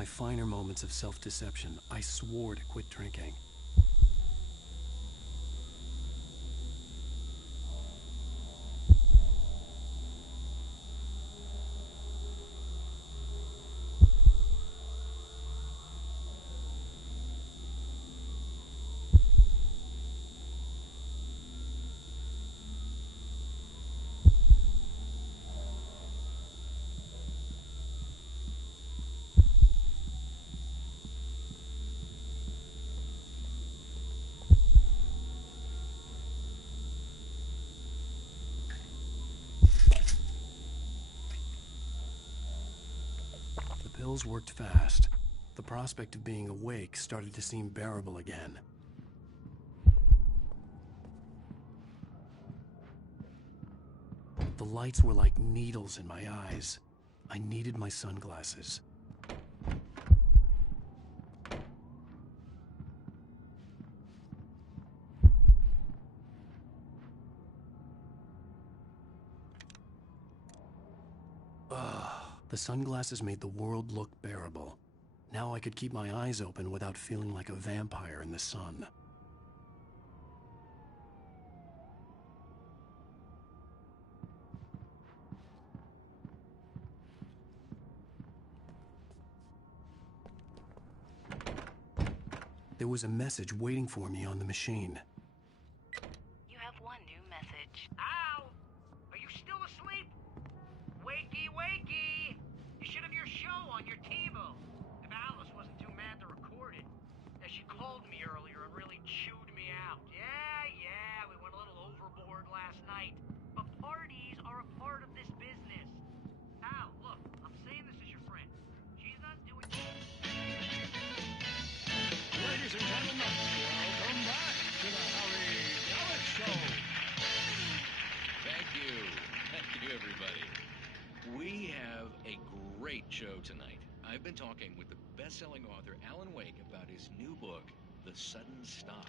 my finer moments of self-deception, I swore to quit drinking. The pills worked fast. The prospect of being awake started to seem bearable again. The lights were like needles in my eyes. I needed my sunglasses. The sunglasses made the world look bearable. Now I could keep my eyes open without feeling like a vampire in the sun. There was a message waiting for me on the machine. You have one new message. Al! Are you still asleep? Wakey, wakey! You should have your show on your TiVo. If Alice wasn't too mad to record it. Yeah, she called me earlier and really chewed me out. Yeah, we went a little overboard last night. But parties are a part of this business. Al, look, I'm saying this as your friend. She's not doing... Ladies and gentlemen, welcome back to the Harry Dalit Show. Thank you, everybody. We have a great show tonight. I've been talking with the best-selling author Alan Wake about his new book, The Sudden Stop.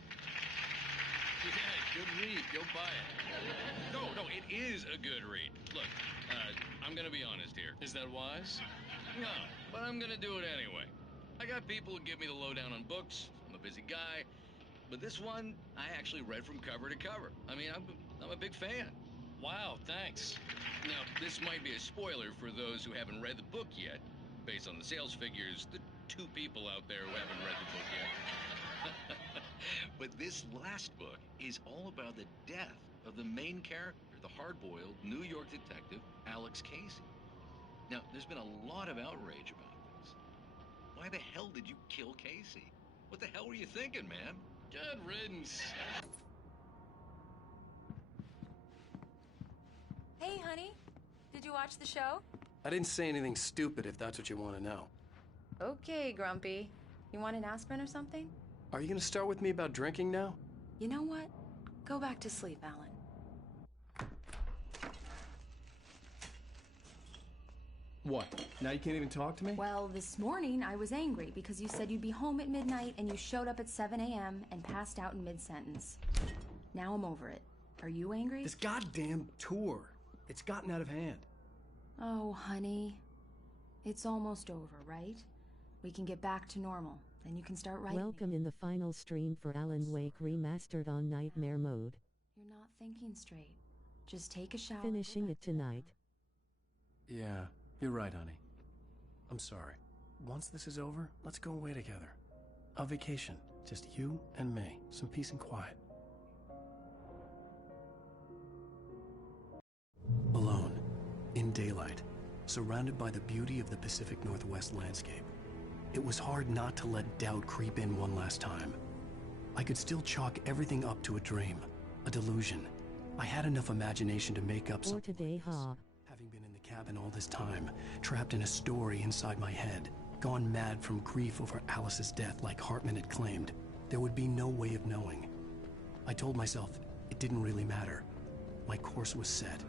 Yeah, good read. Go buy it. No, it is a good read. Look, I'm gonna be honest here. Is that wise? No, but I'm gonna do it anyway. I got people who give me the lowdown on books. I'm a busy guy. But this one, I actually read from cover to cover. I mean, I'm a big fan. Wow, thanks. Now, this might be a spoiler for those who haven't read the book yet. Based on the sales figures, the 2 people out there who haven't read the book yet. But this last book is all about the death of the main character, the hard-boiled New York detective, Alex Casey. Now, there's been a lot of outrage about this. Why the hell did you kill Casey? What the hell were you thinking, man? Good riddance. Hey, honey. Did you watch the show? I didn't say anything stupid if that's what you want to know. Okay, Grumpy. You want an aspirin or something? Are you going to start with me about drinking now? You know what? Go back to sleep, Alan. What? Now you can't even talk to me? Well, this morning I was angry because you said you'd be home at midnight and you showed up at 7 a.m. and passed out in mid-sentence. Now I'm over it. Are you angry? This goddamn tour. It's gotten out of hand. Oh, honey. It's almost over, right? We can get back to normal. Then you can start writing. Welcome in the final stream for Alan Wake Remastered on Nightmare Mode. You're not thinking straight. Just take a shower. Finishing it tonight. Yeah, you're right, honey. I'm sorry. Once this is over, let's go away together. A vacation. Just you and me. Some peace and quiet. Alone. In daylight. Surrounded by the beauty of the Pacific Northwest landscape. It was hard not to let doubt creep in one last time. I could still chalk everything up to a dream. A delusion. I had enough imagination to make up For today, ha. Having been in the cabin all this time, trapped in a story inside my head, gone mad from grief over Alice's death like Hartman had claimed, there would be no way of knowing. I told myself it didn't really matter. My course was set.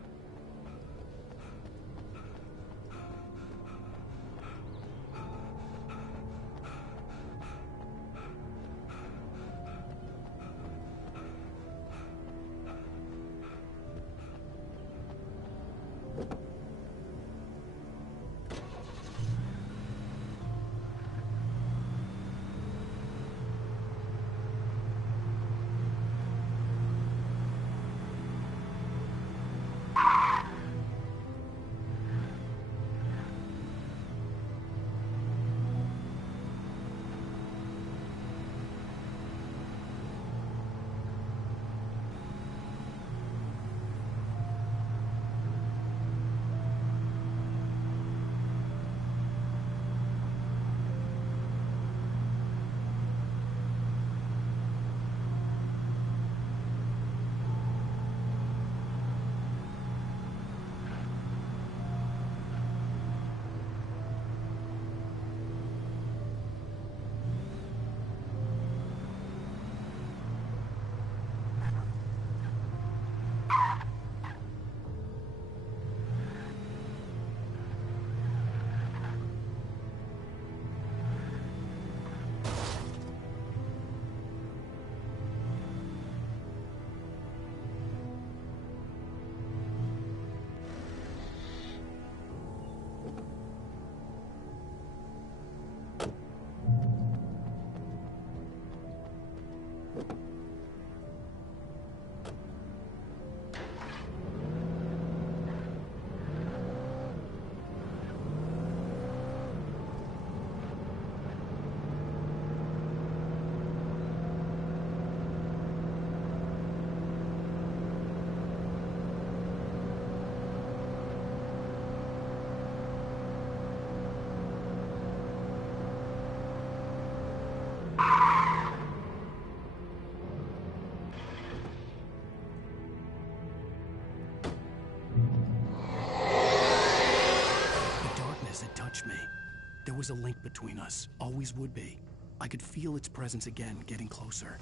There was a link between us, always would be. I could feel its presence again, getting closer.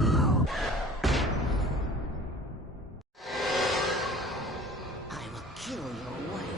I will kill your wife.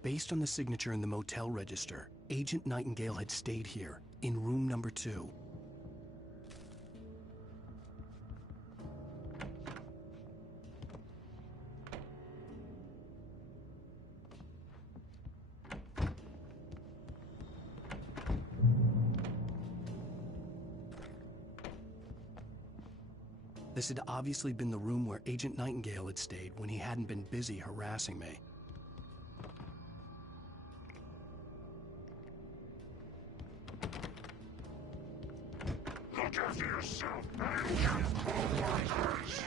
Based on the signature in the motel register, Agent Nightingale had stayed here, in room number 2. This had obviously been the room where Agent Nightingale had stayed when he hadn't been busy harassing me. Look after yourself, and you co-workers!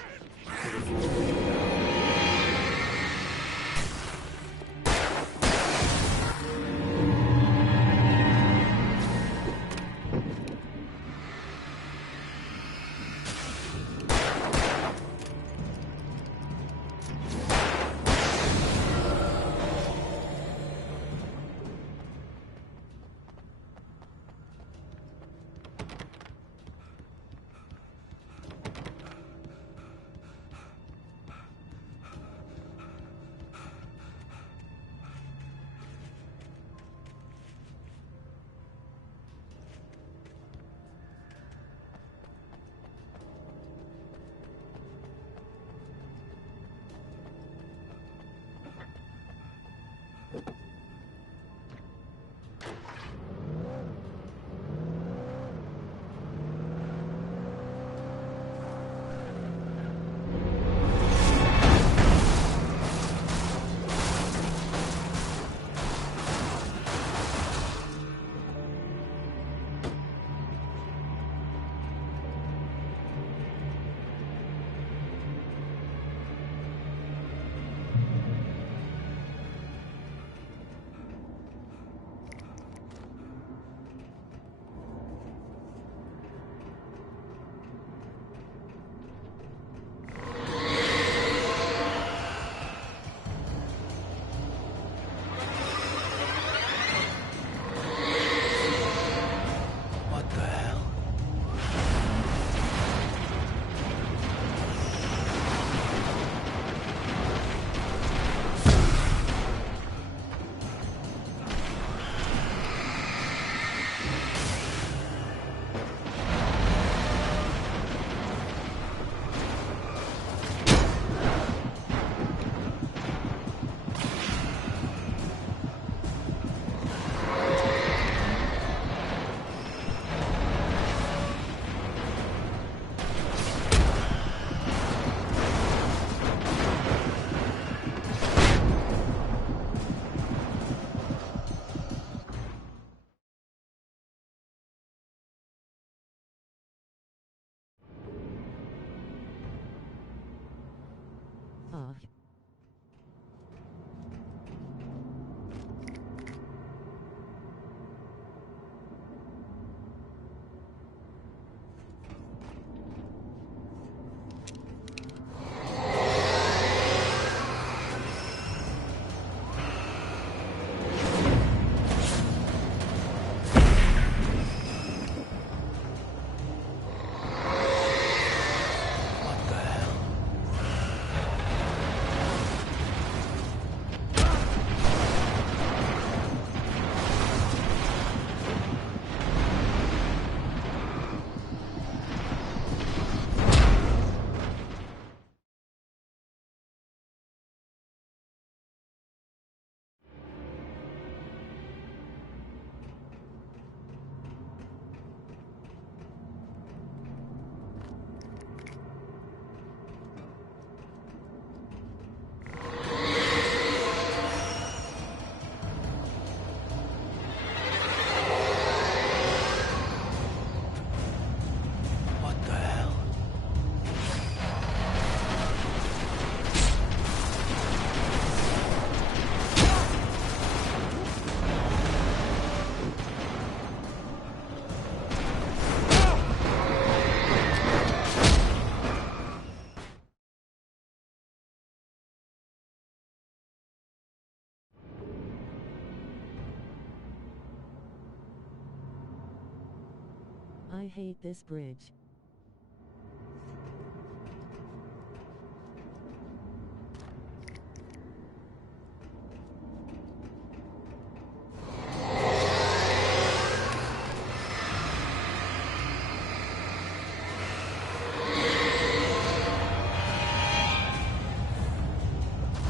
I hate this bridge.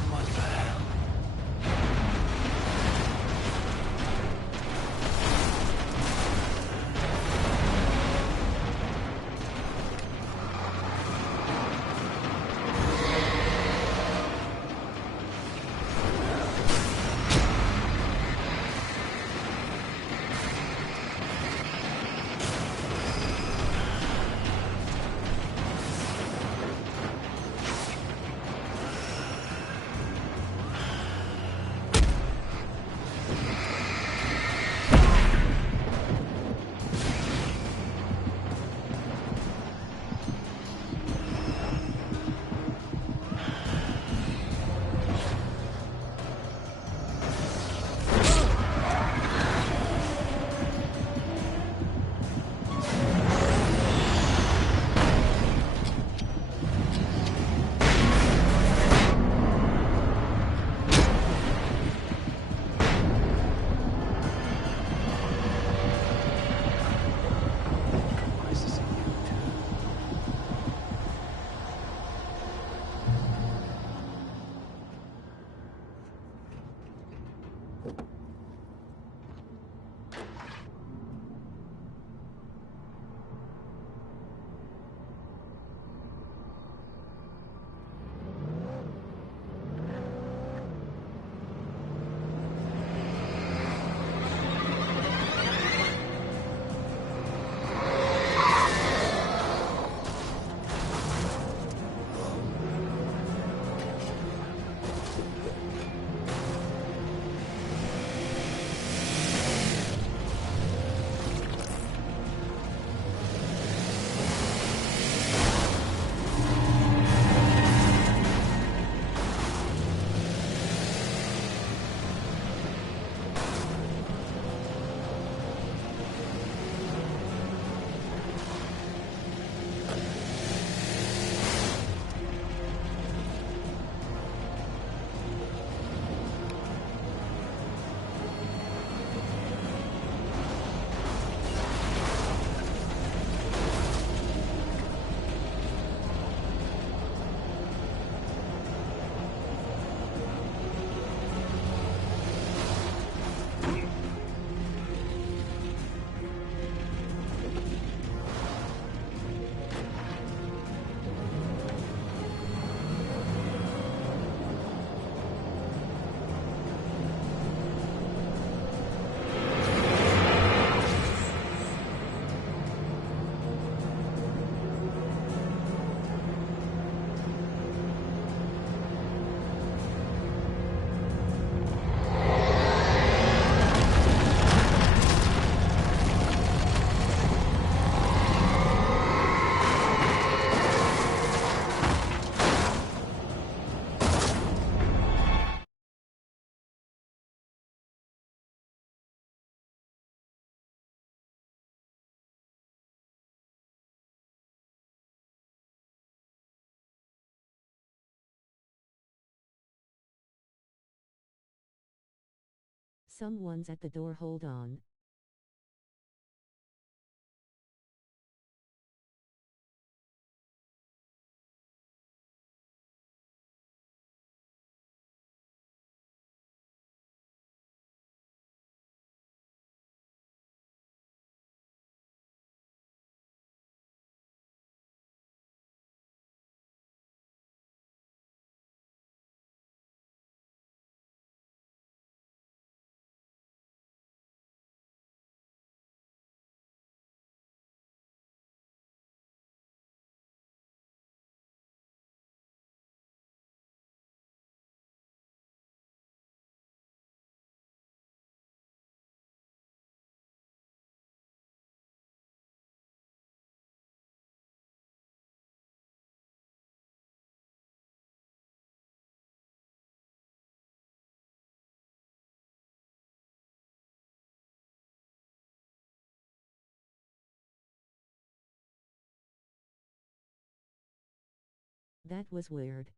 Much better. Nice to see you too. Someone's at the door, hold on. That was weird.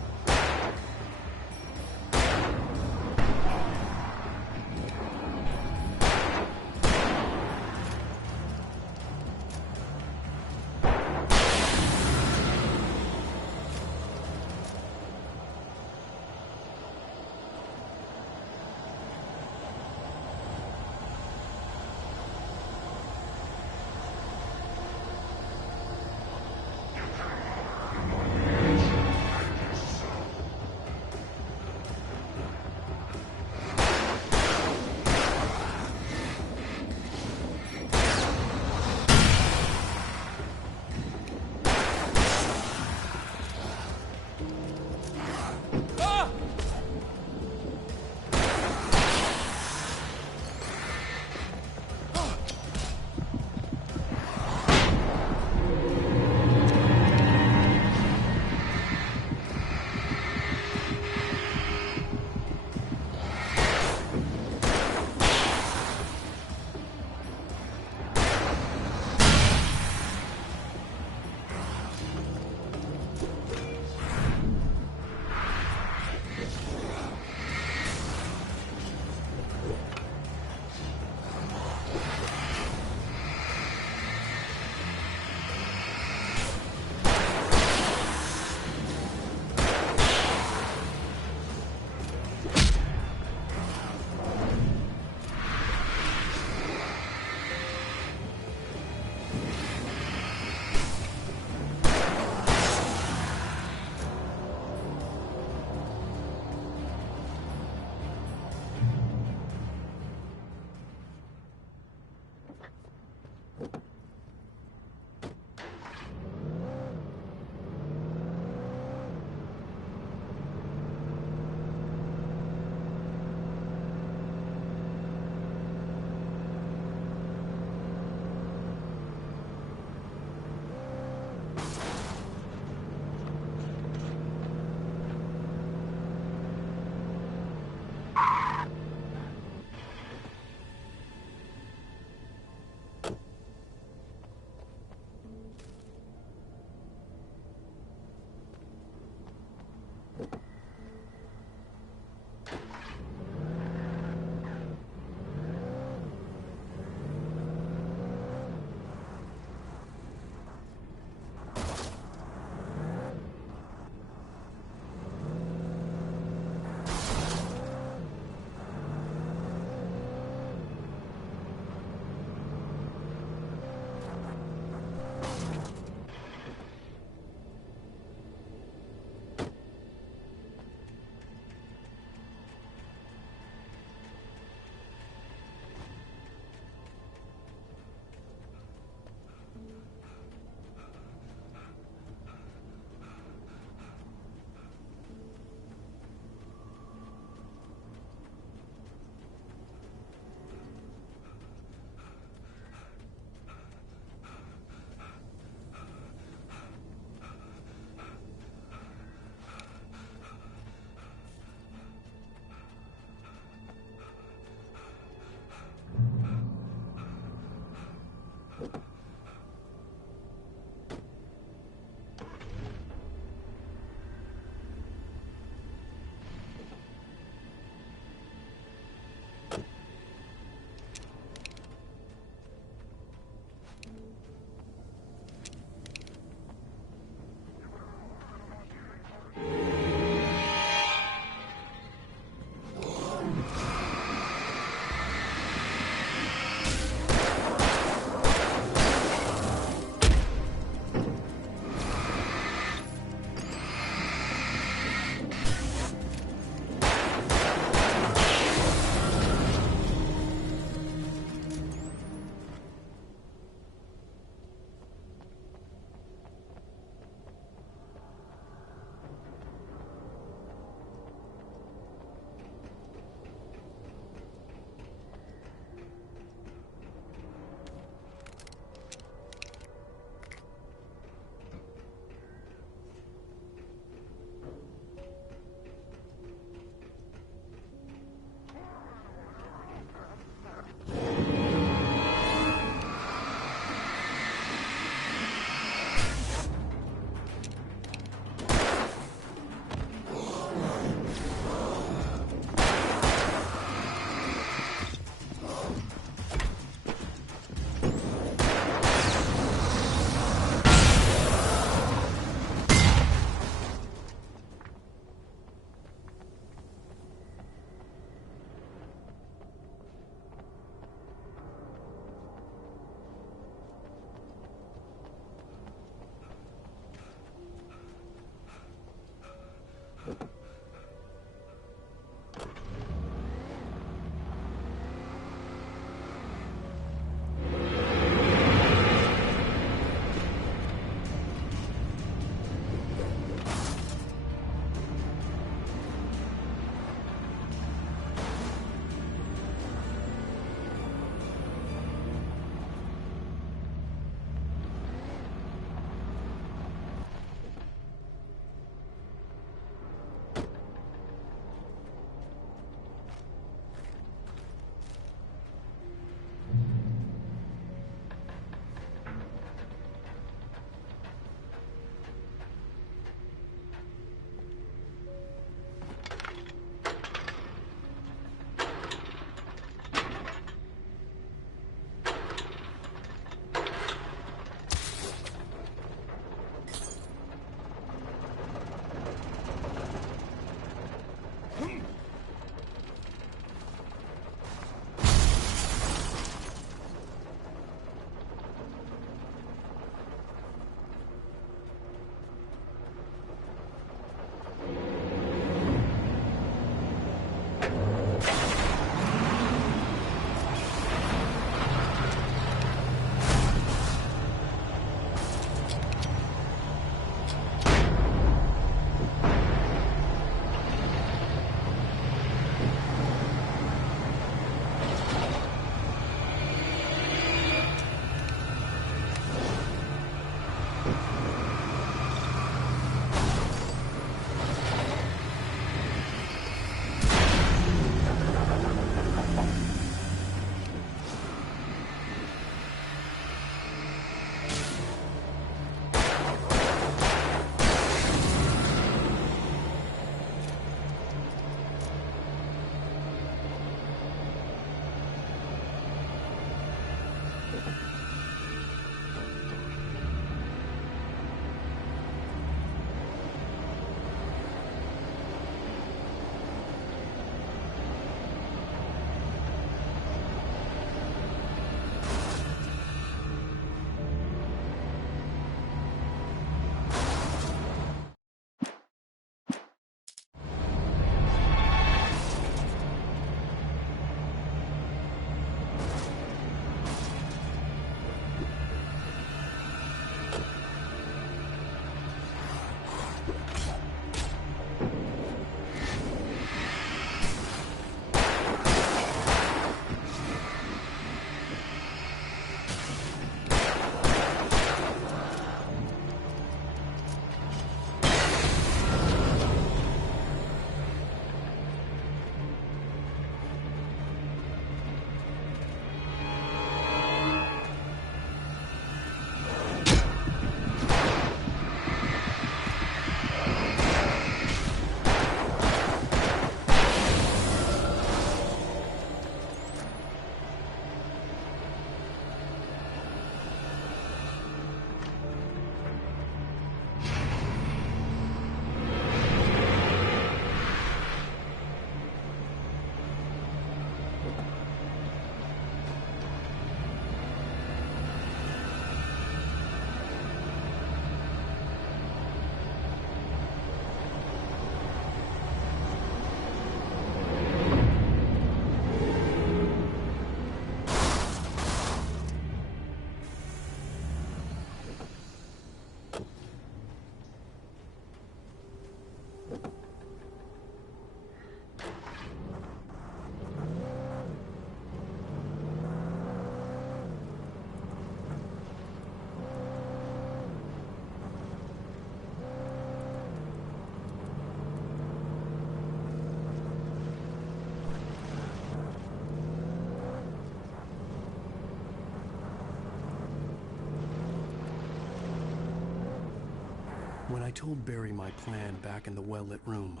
When I told Barry my plan back in the well-lit room,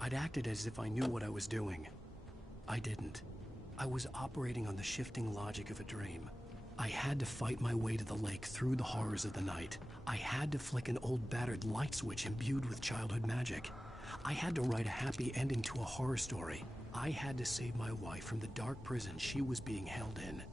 I'd acted as if I knew what I was doing. I didn't. I was operating on the shifting logic of a dream. I had to fight my way to the lake through the horrors of the night. I had to flick an old battered light switch imbued with childhood magic. I had to write a happy ending to a horror story. I had to save my wife from the dark prison she was being held in.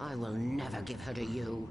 I will never give her to you.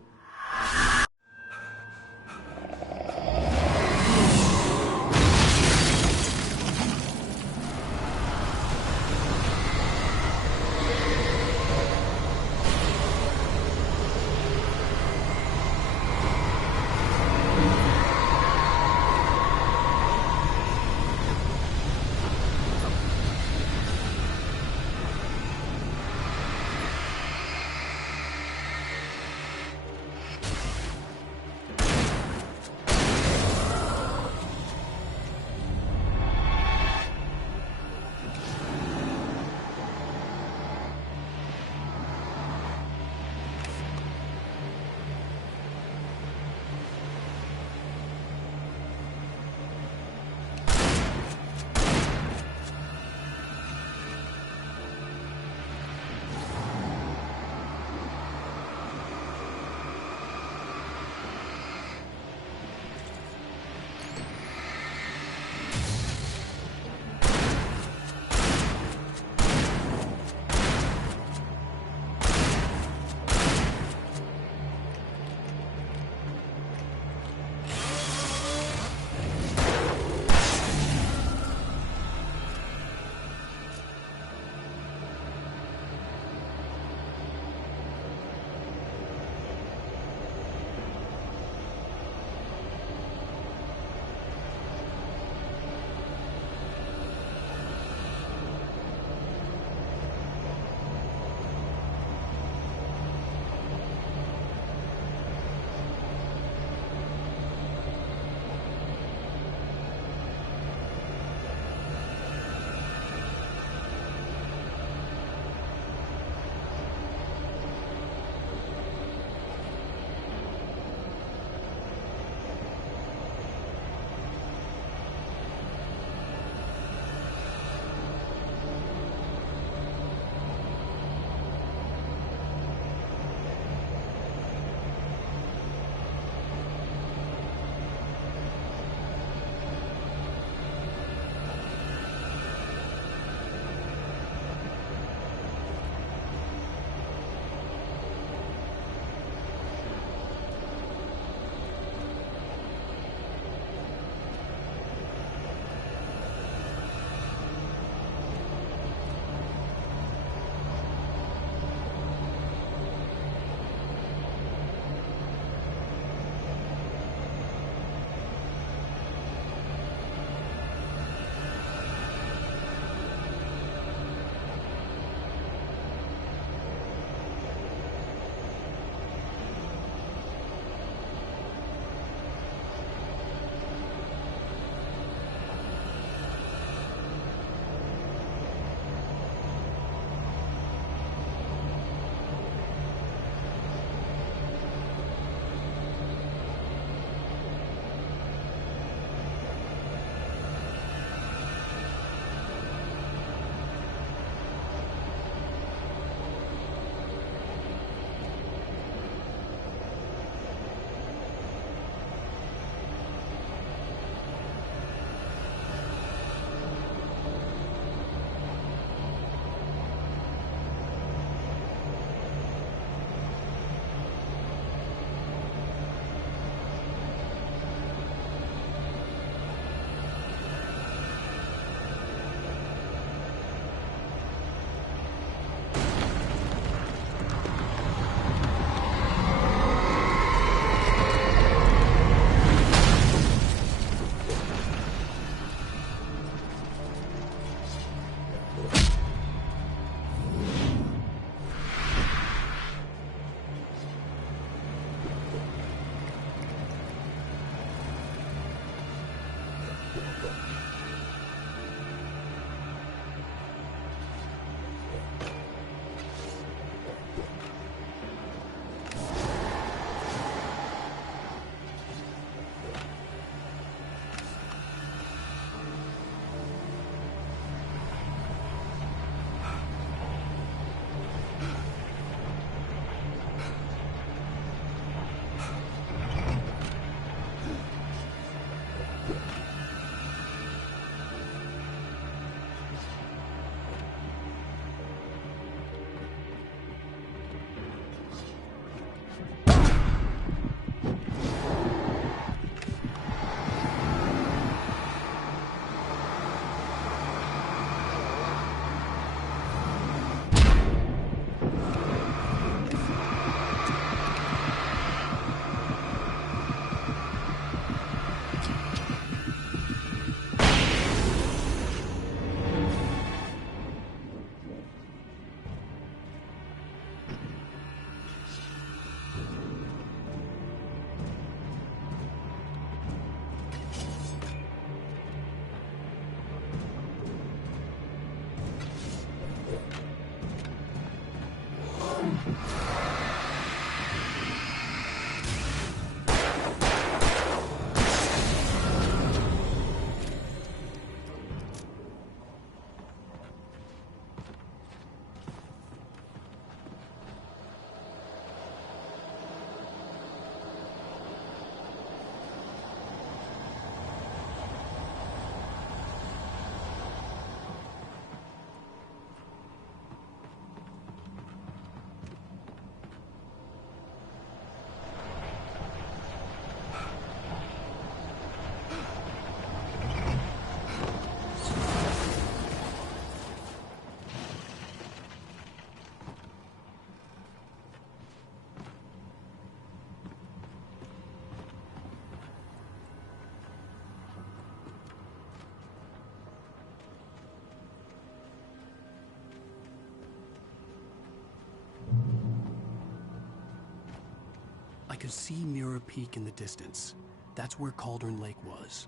I could see Mirror Peak in the distance. That's where Cauldron Lake was.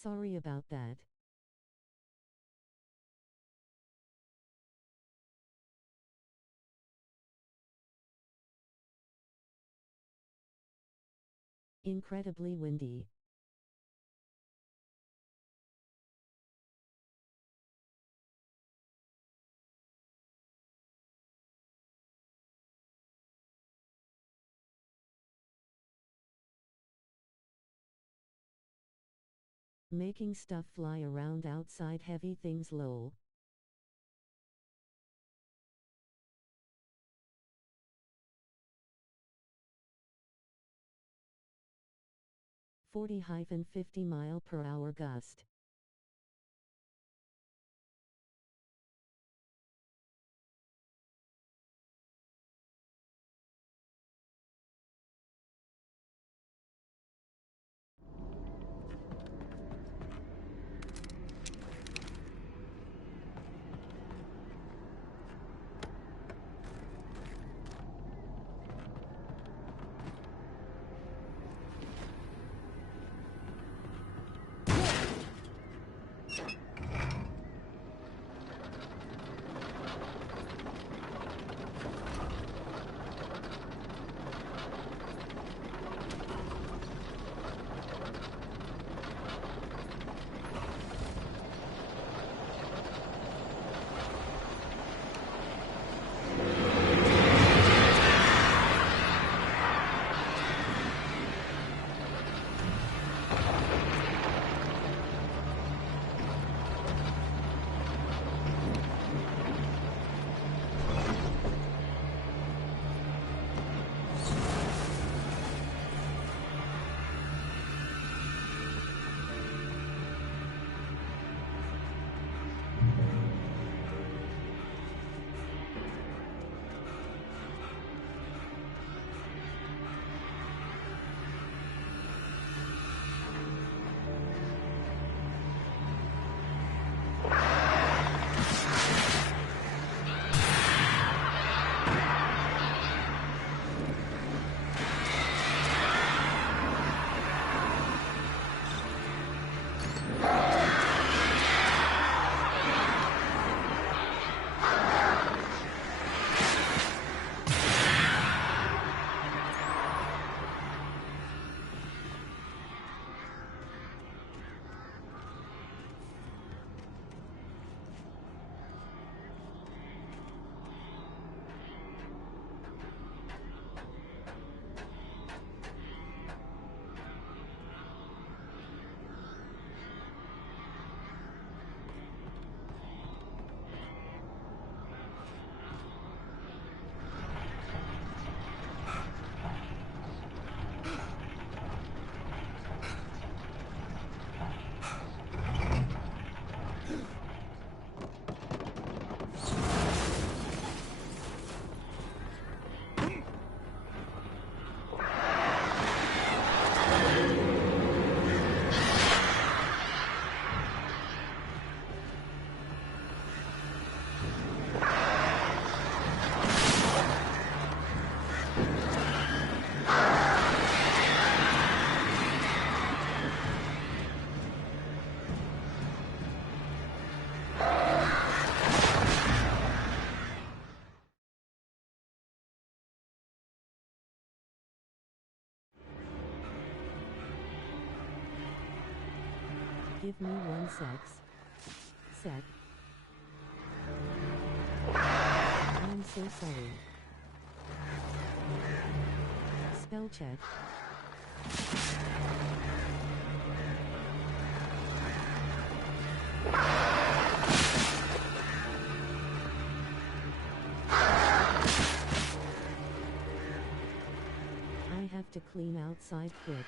Sorry about that. Incredibly windy. Making stuff fly around outside, heavy things lol. (40-50 mile per hour gust). Give me 1 sec. I'm so sorry. Spell check. I have to clean outside quick.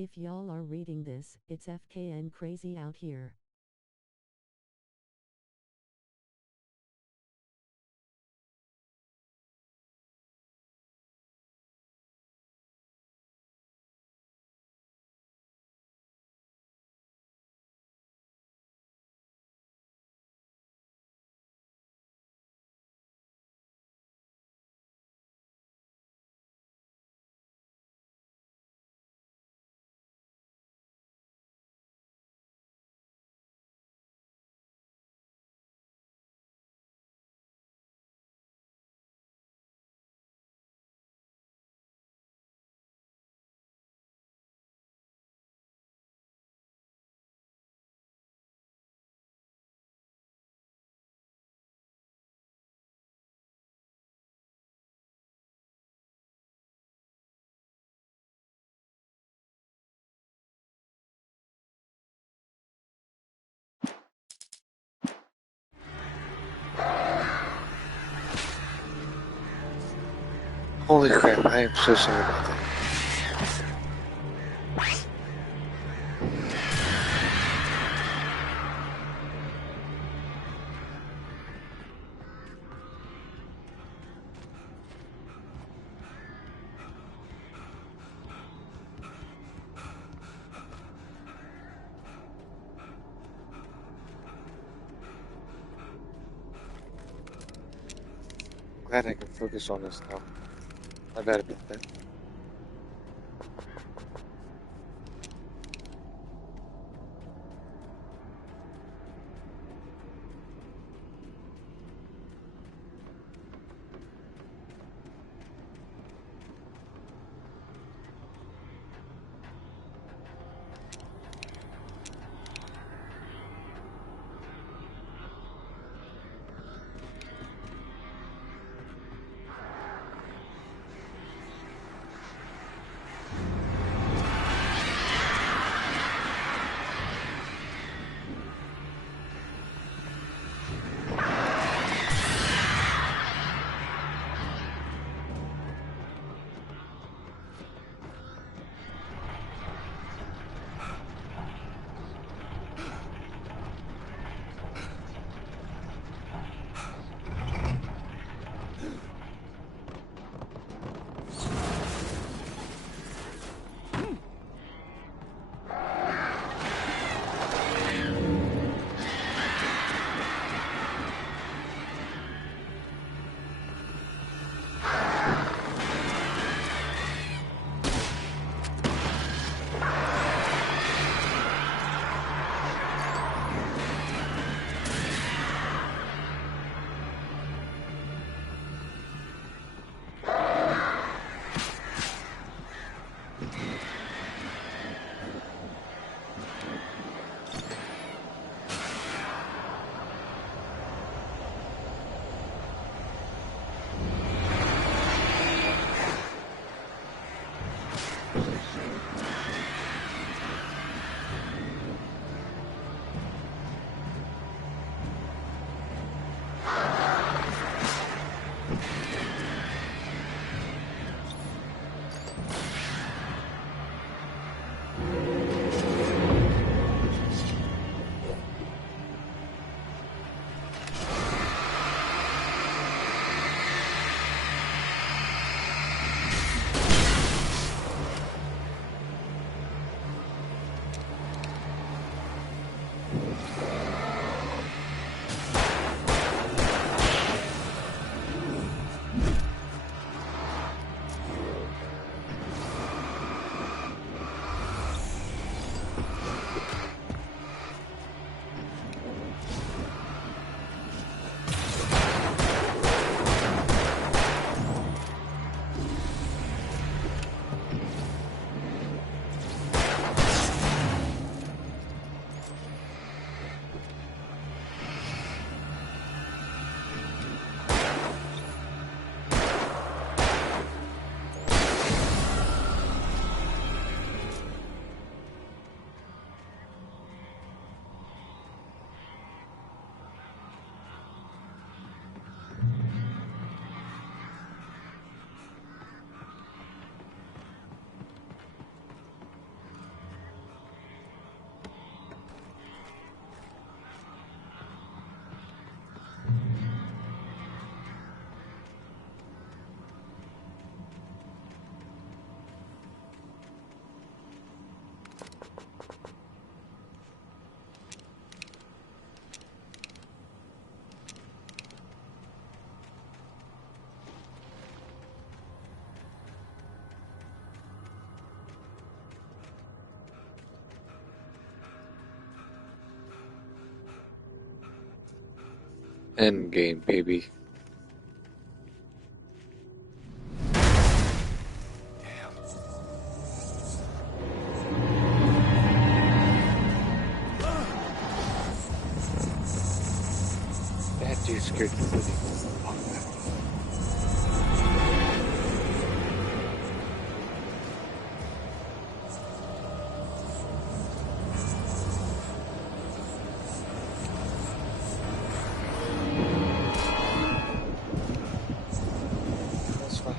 If y'all are reading this, it's FKN crazy out here. Holy crap, I am so sorry about that. Glad I can focus on this now. My bad about that. Endgame, baby. That dude scared the living fuck out of me. That's fine.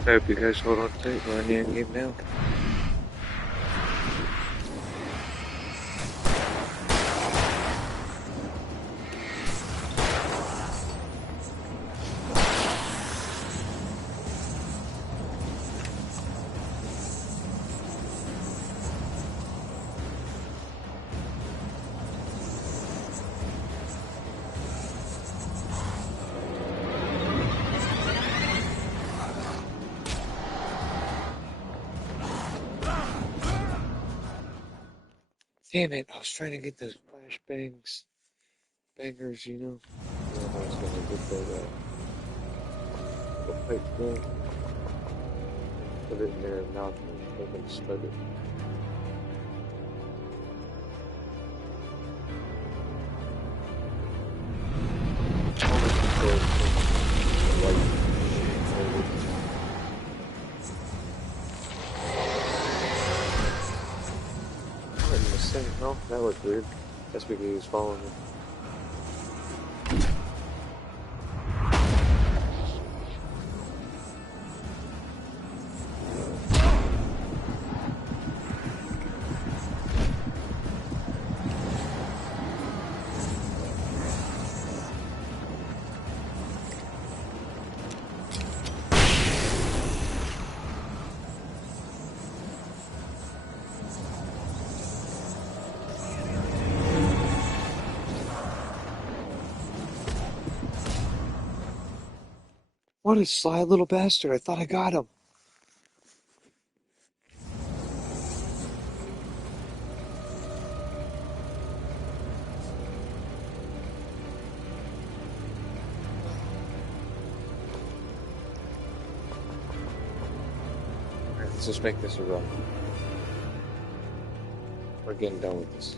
I hope you guys hold on tight. We're in the end game now. Damn it, I was trying to get those flashbangs. Bangers, you know. Yeah, I was gonna get the pipe gun. Put it in their mouth and make them stud it. No, that looked weird. That's because he was following me. What a sly little bastard. I thought I got him. Alright, let's just make this a run. We're getting done with this.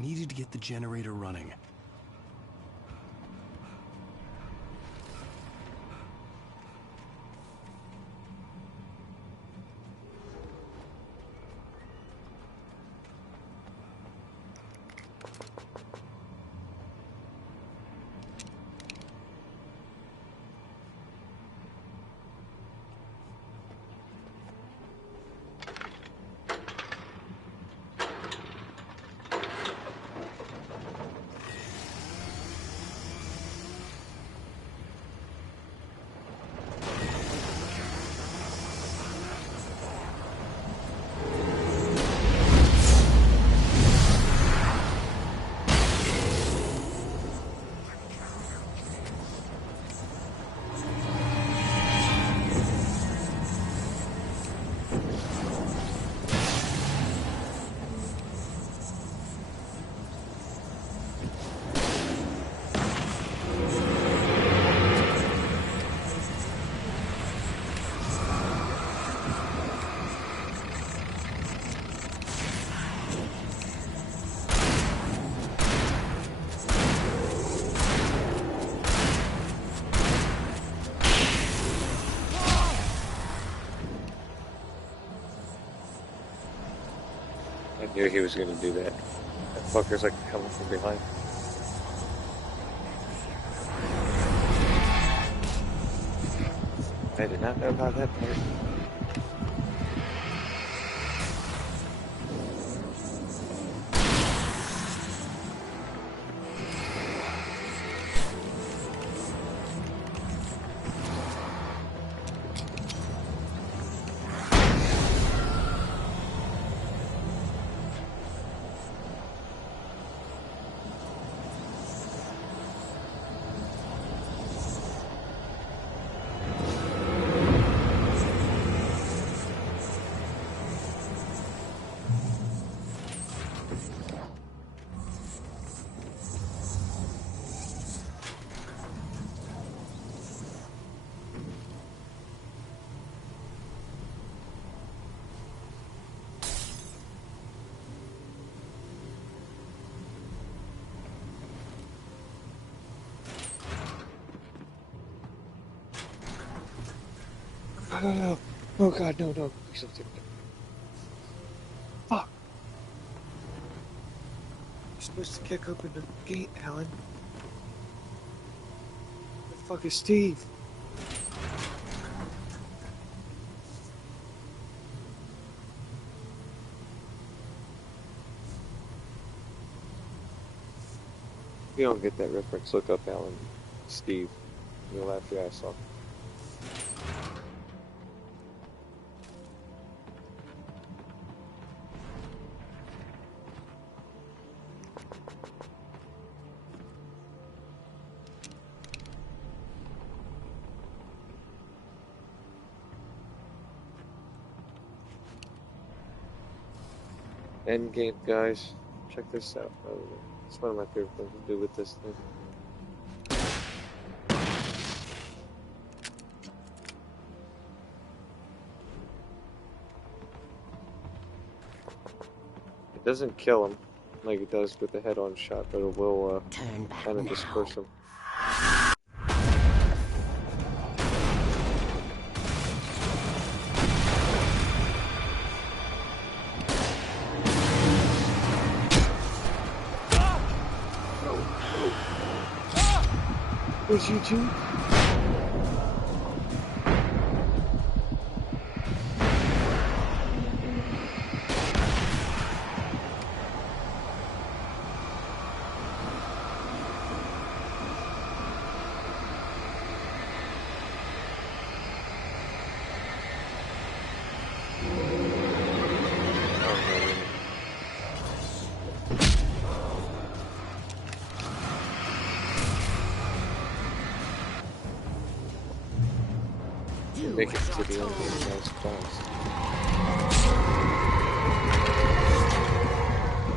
needed to get the generator running. I knew he was going to do that. That fucker's like coming from behind. I did not know about that part. No. Oh god, no. Please don't take me. Fuck. You're supposed to kick open the gate, Alan. Where the fuck is Steve? If you don't get that reference, look up Alan, Steve. You'll laugh your ass off. Endgame, guys. Check this out. It's one of my favorite things to do with this thing. It doesn't kill him like it does with the head-on shot, but it will kind of disperse him. Was you too? Make it to the end as fast.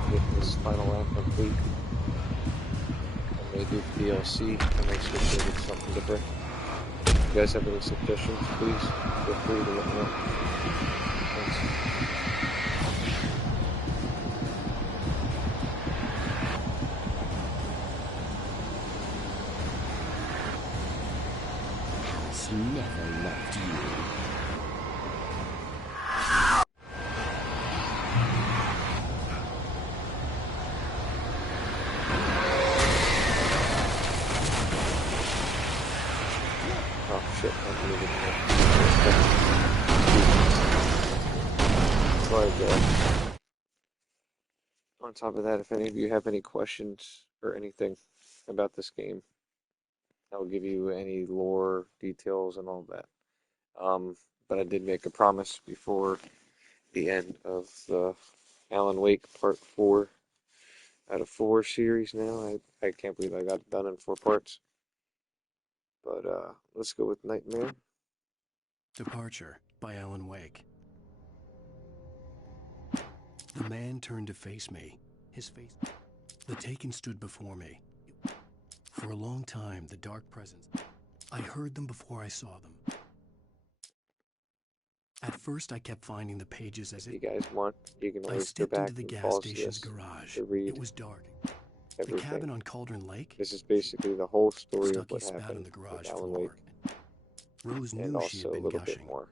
Get this final act complete. I may do DLC. I may switch over to something different. If you guys have any suggestions, please feel free to let me know. Thanks. he never loved you. Oh shit, I didn't even know. But, on top of that, if any of you have any questions or anything about this game, I'll give you any lore details and all that. But I did make a promise before the end of the Alan Wake Part 4 out of 4 series now. I can't believe I got it done in 4 parts. But let's go with Nightmare. Departure by Alan Wake. The man turned to face me. His face. The Taken stood before me. For a long time, the dark presence. I heard them before I saw them. At first, I kept finding the pages as If you guys want, you can I always go stepped back into the and gas pause station's this garage. to read It was dark. everything. The cabin on Cauldron Lake. This is basically the whole story of Stucky what spat on happened the garage with Alan floor. Wake, Rose and knew she also had a been little gushing. bit more.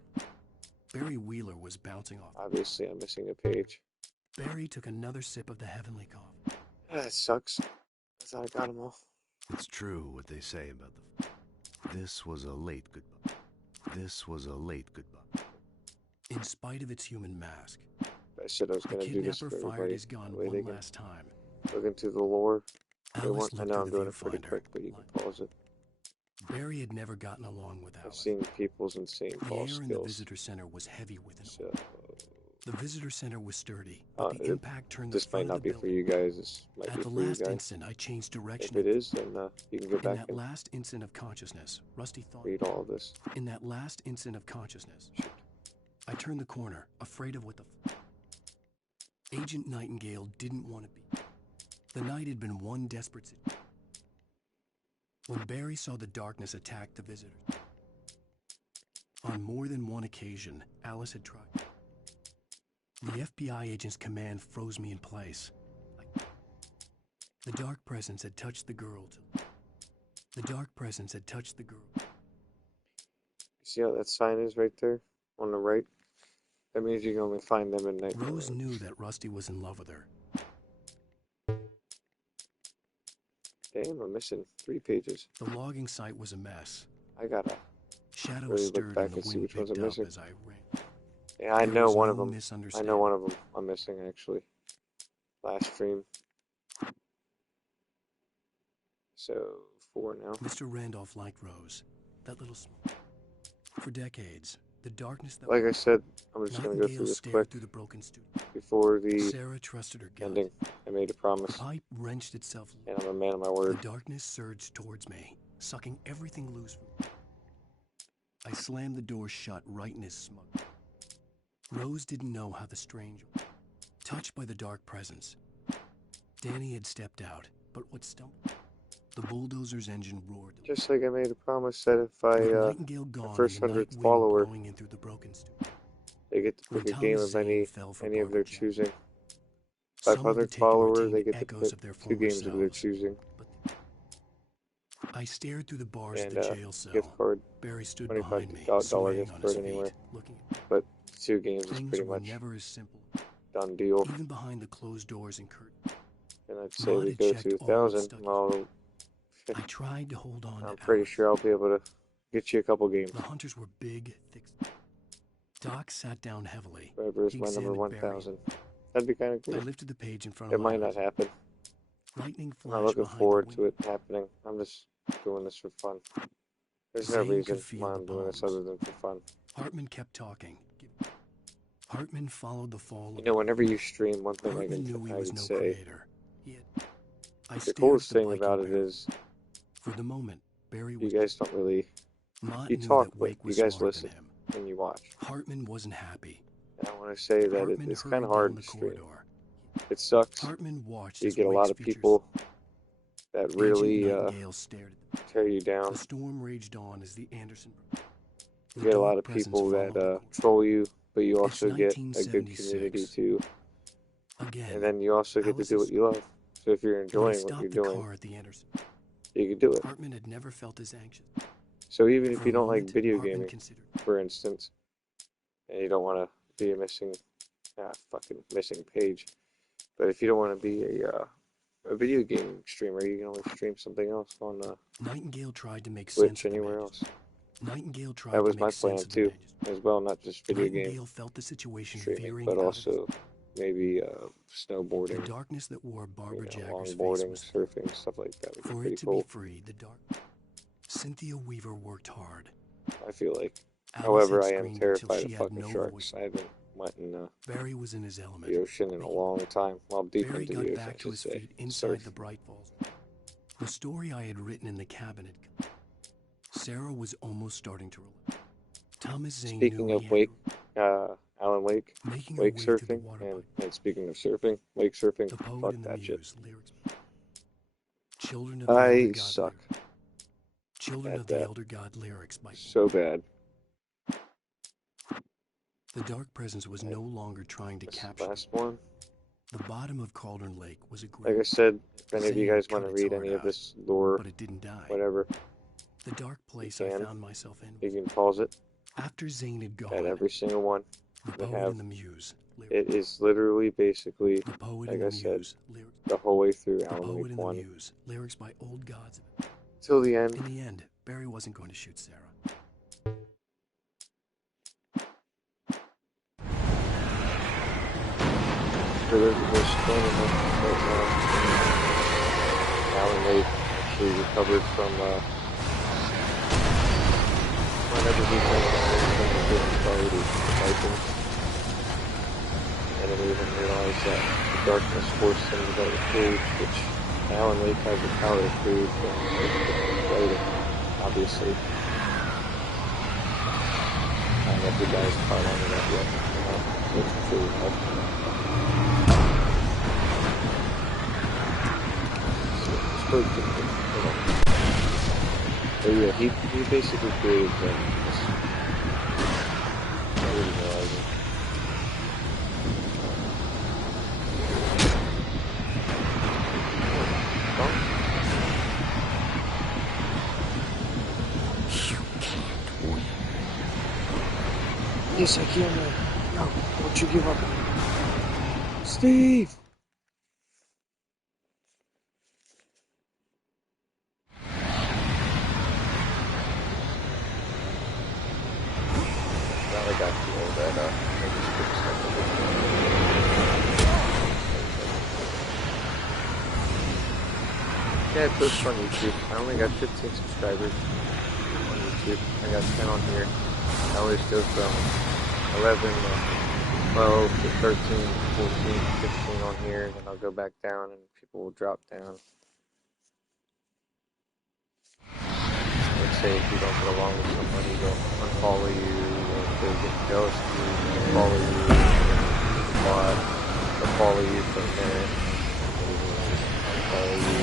Barry Wheeler was bouncing off. Obviously, I'm missing a page. Barry took another sip of the heavenly coffee. That sucks. I thought I got them all. It's true what they say about this was a late goodbye. This was a late goodbye. In spite of its human mask, I said I was the going to do this for kidnapper fired everybody. his gun That way they one can last time. look into the lore. They Alice want, I looked know through I'm the doing it pretty viewfinder. quick, but you can pause it. Barry had never gotten along with I've Alice. seen people's insane The ball air in the skills. visitor center was heavy with an So, The visitor center was sturdy, but the impact turned the this front might of the not be for building. you guys. This might At be the for you last guys. instant, I changed direction. If it is, then you can go In back that and last instant of consciousness, Rusty thought. read all of this. In that last instant of consciousness, I turned the corner, afraid of what the. Agent Nightingale didn't want to be. The night had been one desperate situation. When Barry saw the darkness attack the visitors. On more than one occasion, Alice had tried. The FBI agent's command froze me in place. The dark presence had touched the girl. The dark presence had touched the girl. See how that sign is right there on the right? That means you can only find them at night. Rose knew that Rusty was in love with her. Damn, I'm missing 3 pages. The logging site was a mess. I gotta Shadows really stirred look back and and the see wind which ones picked I'm up missing. as I ran. Yeah, I There know was one no of them. I misunderstanding. know one of them I'm missing actually. Last stream. So 4 now. Mr. Randolph liked Rose. That little small. For decades, the darkness that Like I said, I'm just gonna go Nightingale through this stared quick through the broken studio. before the Sarah trusted her gut. ending. I made a The promise, pipe wrenched itself loose. and I'm a man of my The word. darkness surged towards me, sucking everything loose from me. I slammed the door shut right in his smug. Rose didn't know how the strange. Touched by the dark presence, Danny had stepped out, but what stumped? The bulldozer's engine roared. Just like I made a promise that if I With Nightingale gone first and the 100th night wind follower, blowing in through the broken studio. they get to When pick a game Thomas of Zane fell for any of their Barbara Jack. choosing. Some of the 500th Taken follower, retained they get to echoes pick of their 2 former games of their selves. choosing. I stared through the bars of And the jail cell. gift card, Barry stood $25 behind me, dollar swaying gift on his card anywhere. feet, looking at me. But 2 games is Things pretty were much never as simple. done deal. Even behind the closed doors and curtains. And I'd say Maud we had go checked to all 1,000. Stucky's Well, I tried to hold on I'm to pretty Alice. sure I'll be able to get you a couple games. The hunters were big, thick. Doc sat down heavily. Whoever is He my number examined Barry. 1,000. That'd be kind of I cool. lifted the page in front It of my might not eyes. happen. Lightning I'm not flashed looking behind forward the to it happening. I'm just doing this for fun. There's no Zane could reason feel why the I'm doing this bombs. other than for fun. Hartman kept talking. Hartman followed the fall You of know, whenever you stream, one thing Hartman knew he I was would no say, creator. He had... I the stared coolest at the thing Viking about it barrel. is, For the moment, Barry you was... guys don't really, Mott you knew talk, that but Wake you was guys smarter listen than him. and you watch. Hartman wasn't happy. And I want to say that Hartman it's hurried kind of down hard the to stream. corridor. It sucks. Hartman watched You as get a Wake's lot of features- people that Agent really Nightingale stared at them. tear you down. The storm raged on as the Anderson... You get a lot of people that troll you, but you also get a good community 1976. too. Again, And then you also get to do what you love. So if you're when I enjoying what stopped you're the doing, car at the Anderson, you can do it. Hartman had never felt as anxious. So even if For you a don't like moment, video Hartman gaming, considered. for instance, and you don't want to be a fucking missing page, but if you don't want to be a video game streamer, you can always stream something else on Nightingale tried to make sense Twitch, of the anywhere madness. else. Nightingale tried That to was my make plan sense of the too, madness. as well, not just video game Nightingale felt the situation streaming, veering but out of also maybe the snowboarding, darkness that wore Barbara Jagger's face longboarding, was surfing, stuff like that would be for pretty it to cool. be free. The dark. Cynthia Weaver worked hard. I feel like. Alice However, had I am screamed until terrified she of had fucking no sharks. voice. I haven't went in Barry was in his element. the ocean in a long time. Well, deep Barry into got the ocean, back I to should his say. feet inside Surf. the Bright Falls. The story I had written in the cabinet. Sarah was almost starting to relate. Thomas Zane Speaking knew of he wake, had Alan Wake, making her wake way through the surfing, water and speaking of surfing, wake surfing, the poet fuck and the that shit. muse lyrics. Children of the Elder I God suck Children at of the that. Elder God lyrics by So bad. The Dark Presence was no longer trying to This capture last one. the bottom of Cauldron Lake was a Like I great, said, if any of you Zane guys want cut to its read heart any of out, this lore, but it didn't die. whatever, The dark place you I can. found myself in. You can pause it After Zane had at gone, every single one the that poet have. and the muse lyrics. It is literally basically, The poet like and I the said, muse lyrics. the whole way through The Alan poet Wake and the 1 muse lyrics by old gods. till the end. In the end, Barry wasn't going to shoot Sarah. For those of us joining us right now, Alan Wake actually recovered from whenever he went authority rifles. And then we even realized that the darkness forced him to go to cage, which Alan Wake has the power to cage and writing, obviously. I don't know if you guys caught on to that yet. It's true. But yeah, he basically created this. I didn't realize it. Yes, I can, man. No, don't you give up. Steve! Now I got to know that, maybe skip stuff. Yeah, I post on YouTube. I only got 15 subscribers on YouTube. I got 10 on here. I always go from 11 to 12 to 13, 14, 15 on here, and then I'll go back down and people will drop down. Let's say if you don't get along with somebody, they'll unfollow you, or if they get jealous of you, they'll follow you, they'll follow you for a minute, unfollow you,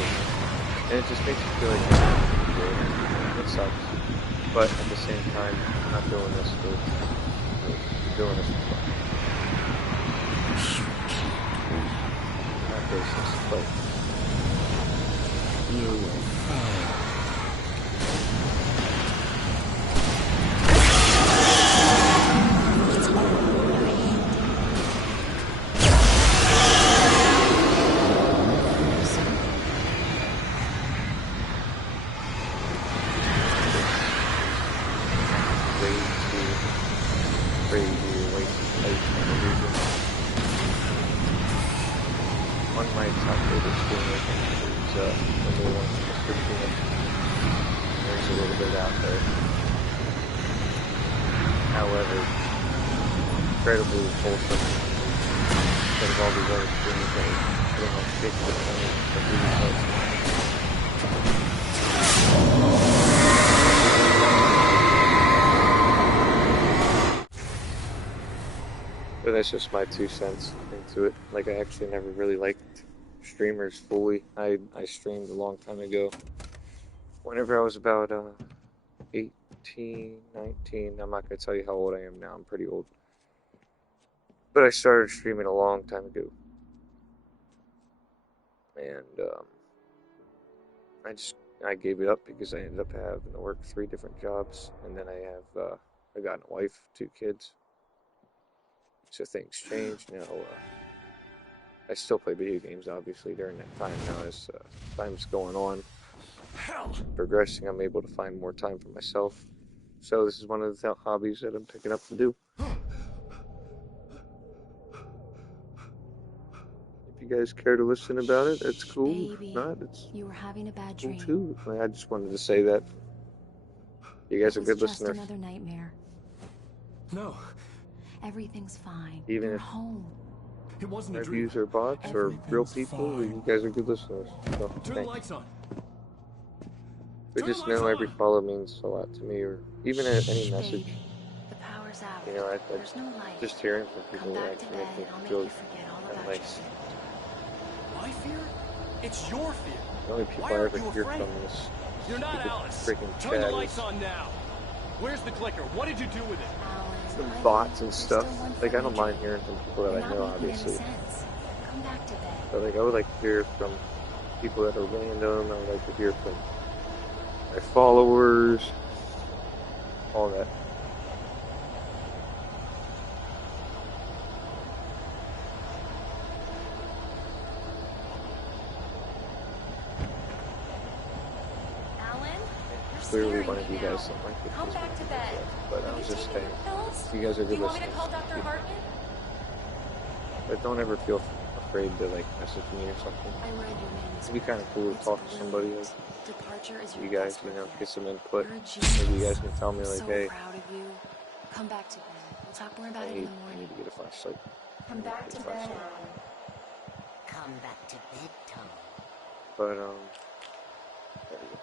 and it just makes you feel like you're great. It sucks. But at the same time, I'm not doing this for doing this for fun. Not racist, but you will find. One of my top favorite streamers is the new one, Mr. Peanut. There's a little bit out there. However, incredibly wholesome instead of all these other streamers that are pretty much Facebook only that do these But that's just my 2 cents into it. Like, I actually never really liked streamers fully. I streamed a long time ago. Whenever I was about 18, 19, I'm not going to tell you how old I am now. I'm pretty old. But I started streaming a long time ago. And I just I gave it up because I ended up having to work 3 different jobs, and then I got a wife, 2 kids. So things changed. Now I still play video games, obviously, during that time. Now as time's going on, progressing, I'm able to find more time for myself. So this is one of the hobbies that I'm picking up to do. If you guys care to listen about it, it's cool. Baby, If not, it's you were having a bad cool dream. too. I just wanted to say that. You guys are good listeners. Just another nightmare. No. Everything's fine. Even You're if home. It wasn't a reviews dream. are bots or real people, fine. you guys are good listeners. So, Turn the lights on. But just know every follow means a lot to me, or even any message. Baby, the power's out. You know, There's no light. just hearing from people Come back like to me, bed I and I'll make feel you forget all that about nice. My fear? It's your fear. The only people Why I aren't ever you hear afraid? from is You're not Alice. freaking Turn the Chad. lights on now. Where's the clicker? What did you do with it? Some bots and stuff. Like, I don't mind hearing from people that I know, obviously. Come back to bed. But like, I would like to hear from people that are random. I would like to hear from my followers. All that. Clearly one of you guys don't like it. Come back to bed. But I was just saying, you guys are good listeners. Dr. Hartman? But don't ever feel afraid to like message me or something. I read your manuscript. It'd be kind of cool to talk to somebody like Departure is your you guys, best you know, gift. get some input. You're a genius. Maybe you guys can tell me like, so hey, proud of you. Come back to bed. We'll talk more about I it in need the morning. to get a flashlight. Come back to bed. Come back to bed, Tom. But there we go.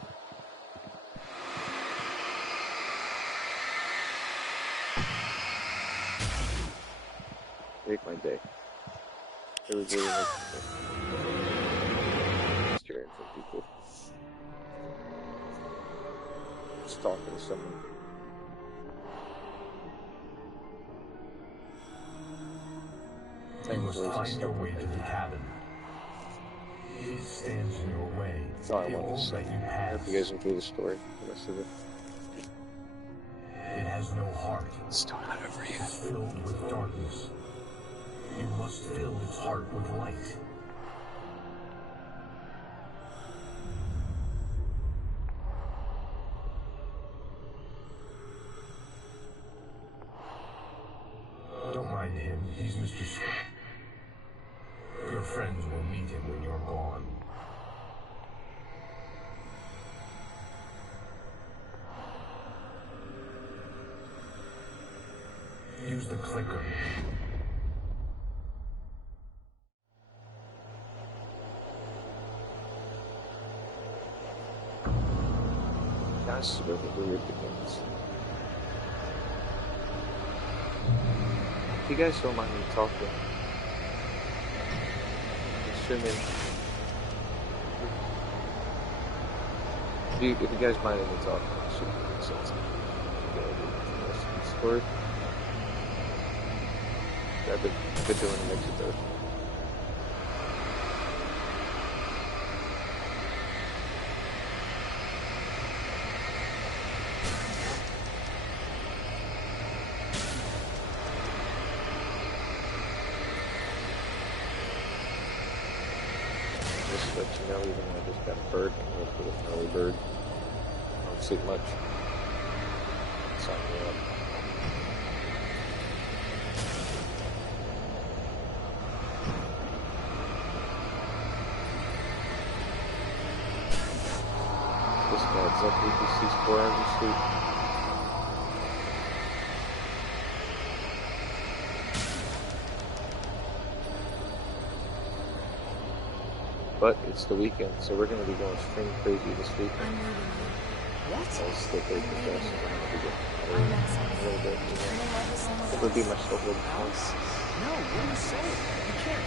Make my day. It was really nice. Just hearing from people. Just talking to someone. You must find your way to the cabin. It stands in your way. That's all I It wanted to won't say. let you I pass. hope you guys enjoy the story. The rest of it. It has no heart. Start over you. It's filled with darkness. You must fill its heart with light. Don't mind him. He's Mr. Scott. Your friends will meet him when you're gone. Use the clicker. That's really weird begins. If you guys don't mind me talking, assuming if you guys mind me talking, assuming it makes sense. Story. I've been doing a mix of both. Just to let you know, even though I just got a bird, I'm going to put an early bird. I don't sleep much. Sign me up. This guy's up with these 4 hours of sleep. But it's the weekend, so we're going to be going string crazy this weekend. I'm leaving you. What? I'll still take the best. A little bit, you know. It would be my soul hood house. No, what are you saying? You can't.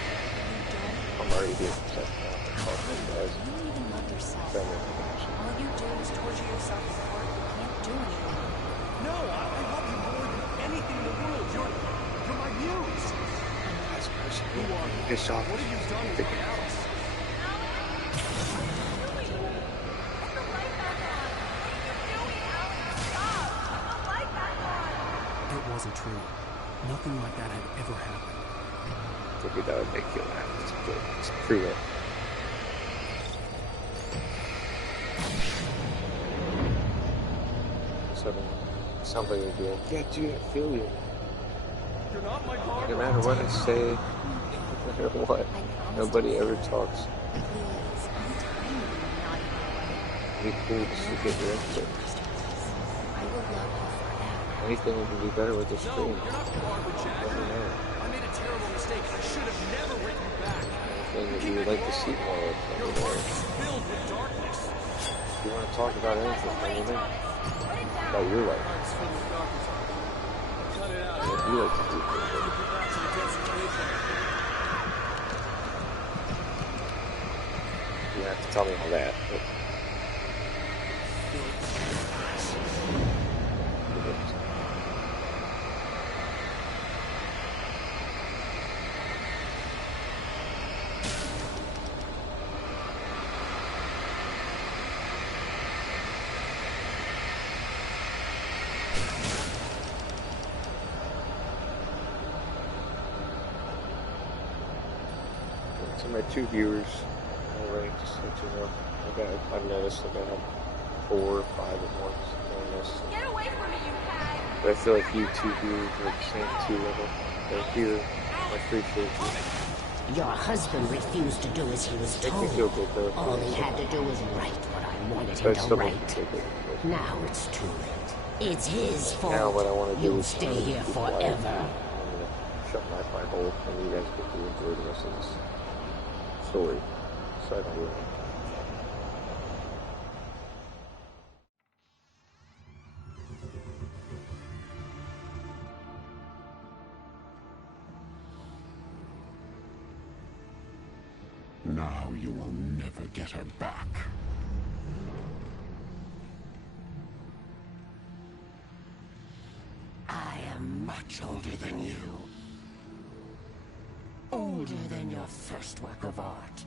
I'm already being obsessed now. I'm talking guys. You don't even love yourself. Family connection. All you do is torture yourself with work you can't do anymore. No, I love you more than anything in the world. You're my muse. As a person, Who are you? piss off. What have you done with my Alice? Put the light wasn't true. Nothing like that had ever happened. Figured that would make you laugh. It's good. It's true though. Sounds like it'd be like, yeah, dude, I feel you. You're not my partner. No matter what I say, no matter what, nobody ever talks. It'd be cool just to get your input. Anything we can do better with this stream. You're not Barbara Jagger. I made a terrible mistake. I should have never written you back. Anything that you would like to see more of. Your heart is filled with darkness. If you want to talk about anything, anything about your life. Cut it out. What you like to do. You have to tell me all that. But... So my 2 viewers already, just to let you know, I've noticed like I have 4 or 5 at once on this. Get away from me, you hag! But I feel like you 2 viewers are the same 2 level. They're here. I appreciate you. Your husband refused to do as he was Make me told. feel good though. All he had to do was write what I wanted But I him to still make me write. feel good. Now it's too late. It's his fault. Now what I want to do You'll is stay here be quiet. forever. I'm gonna shut my pie hole and you guys get to enjoy the rest of this story. So I don't really. Now you will never get her back. I am much older than you. Older than your first work of art.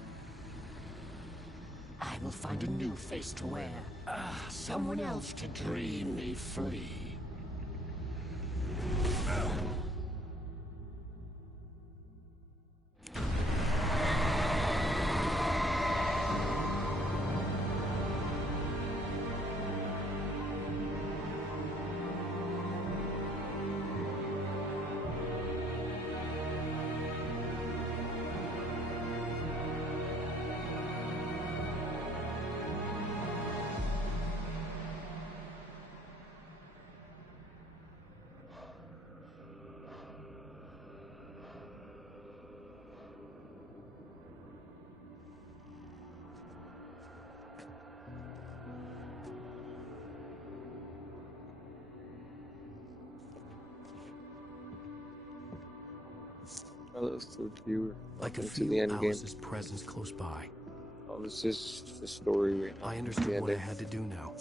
I will find a new face to wear. Someone else to dream me free. Hello, to the viewer. I could Welcome to the feel end game. Alice's presence close by. Oh, this is the story right now. I The understood what I ending. had to do now.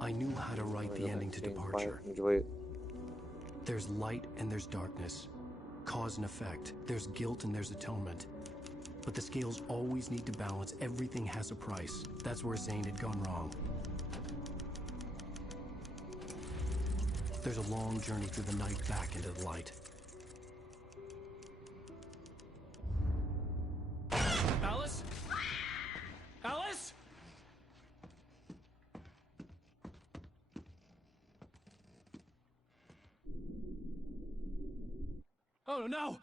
I knew how to write the ending to Being quiet, Departure. enjoy it. There's light and there's darkness. Cause and effect. There's guilt and there's atonement. But the scales always need to balance. Everything has a price. That's where Zane had gone wrong. There's a long journey through the night back into the light. Alice? Alice? Oh no!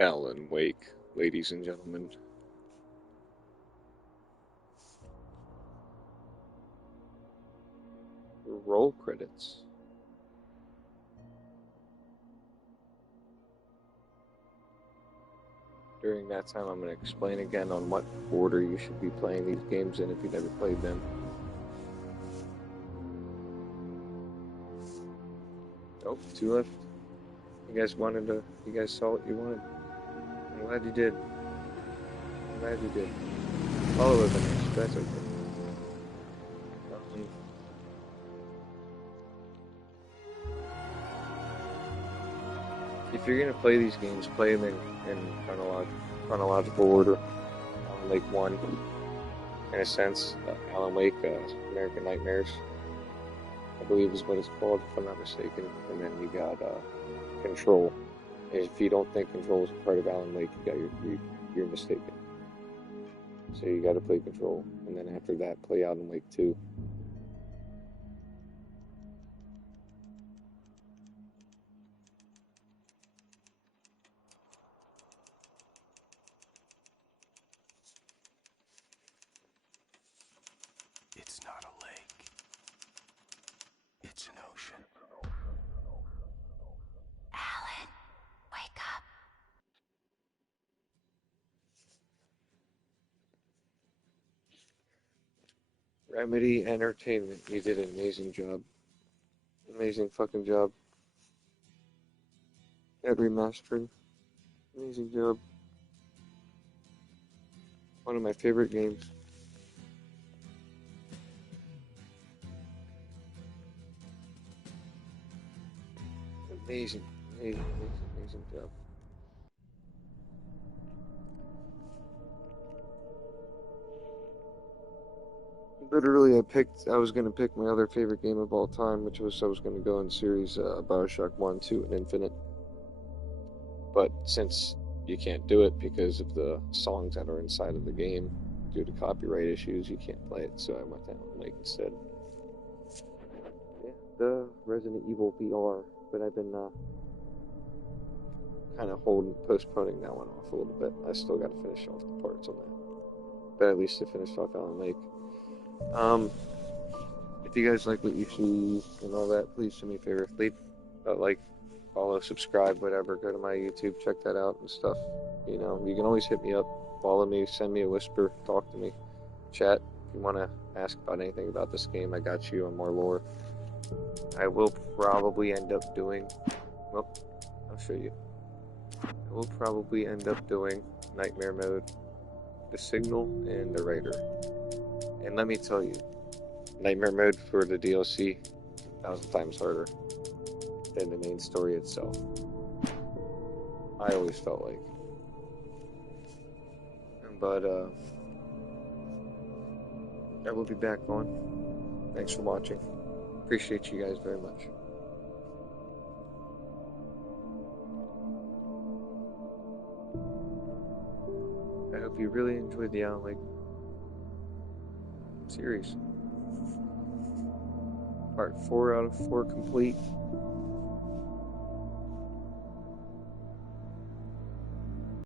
Alan Wake, ladies and gentlemen. Roll credits. During that time, I'm going to explain again on what order you should be playing these games in if you never played them. Oh, 2 left. You guys saw what you wanted. I'm glad you did. I'm glad you did. Follow it, that's okay. If you're gonna play these games, play them in chronological order. Alan Wake 1, in a sense. Alan Wake, American Nightmares, I believe is what it's called, if I'm not mistaken. And then you got Control. And if you don't think Control is part of Alan Wake, you're mistaken. So you got to play Control, and then after that, play Alan Wake 2. It's not a lake. It's an ocean. Alan, wake up. Remedy Entertainment, you did an amazing job. Amazing fucking job. At remastering. Amazing job. One of my favorite games. Amazing job. Literally, I was going to pick my other favorite game of all time, which was I was going to go in series Bioshock 1, 2, and Infinite. But since you can't do it because of the songs that are inside of the game, due to copyright issues, you can't play it, so I went to Alan Wake instead. Yeah, the Resident Evil VR, but I've been kind of postponing that one off a little bit. I still got to finish off the parts on that. But at least I finished off Alan Wake. If you guys like what you see and all that, please do me a favor. Leave like, follow, subscribe, whatever. Go to my YouTube, check that out and stuff. You know, you can always hit me up, follow me, send me a whisper, talk to me, chat. If you want to ask about anything about this game, I got you on more lore. I will probably end up doing, well, I'll show you. I will probably end up doing Nightmare Mode, the Signal, and the Raider. And let me tell you, Nightmare Mode for the DLC, 1,000 times harder than the main story itself. I always felt like. But, I will be back on. Thanks for watching. Appreciate you guys very much. I hope you really enjoyed the Alan Wake series. Part 4 out of 4 complete.